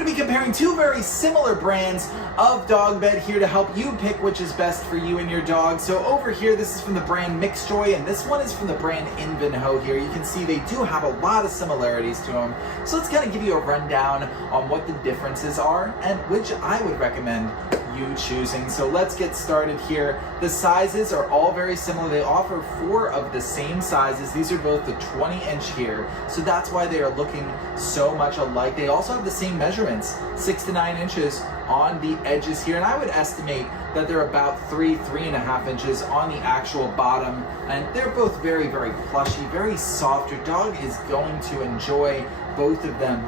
going to be comparing two very similar brands of dog bed here to help you pick which is best for you and your dog. So over here, this is from the brand MIXJOY, and this one is from the brand INVENHO here. You can see they do have a lot of similarities to them. So let's kind of give you a rundown on what the differences are and which I would recommend you choosing. So let's get started here. The sizes are all very similar. They offer 4 of the same sizes. These are both the 20-inch here, so that's why they are looking so much alike. They also have the same measurements, 6 to 9 inches on the edges here, and I would estimate that they're about 3.5 inches on the actual bottom, and they're both very, very plushy, very soft. Your dog is going to enjoy both of them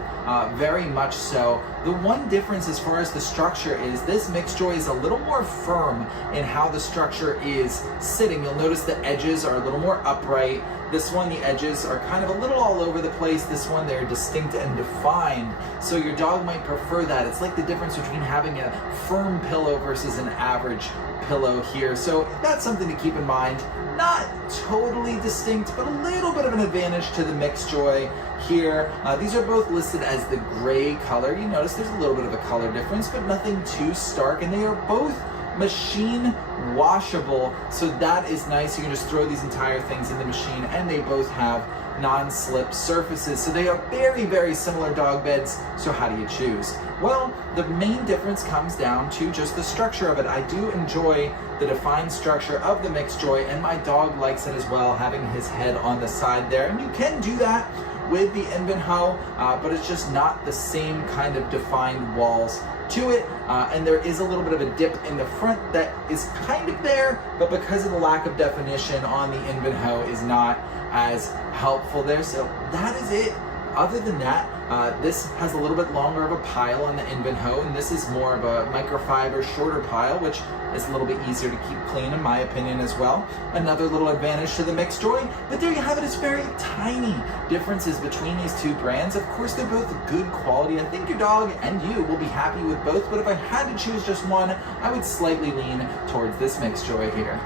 very much so. The one difference as far as the structure is this MIXJOY is a little more firm in how the structure is sitting. You'll notice the edges are a little more upright. This one, the edges are kind of a little all over the place. This one, they're distinct and defined. So your dog might prefer that. It's like the difference between having a firm pillow versus an average pillow here. So that's something to keep in mind. Not totally distinct, but a little bit of an advantage to the MIXJOY here. These are both listed as the gray color. You notice there's a little bit of a color difference, but nothing too stark, and they are both machine washable, so that is nice. You can just throw these entire things in the machine, and they both have non-slip surfaces. So they are very, very similar dog beds. So how do you choose? Well, the main difference comes down to just the structure of it. I do enjoy the defined structure of the MIXJOY, and my dog likes it as well, having his head on the side there. And you can do that with the INVENHO, but it's just not the same kind of defined walls to it, and there is a little bit of a dip in the front that is kind of there, but because of the lack of definition on the INVENHO is not as helpful there. So that is it. Other than that, this has a little bit longer of a pile on the INVENHO, and this is more of a microfiber, shorter pile, which is a little bit easier to keep clean in my opinion as well. Another little advantage to the MIXJOY, but there you have it. It's very tiny differences between these two brands. Of course, they're both good quality. I think your dog and you will be happy with both, but if I had to choose just one, I would slightly lean towards this MIXJOY here.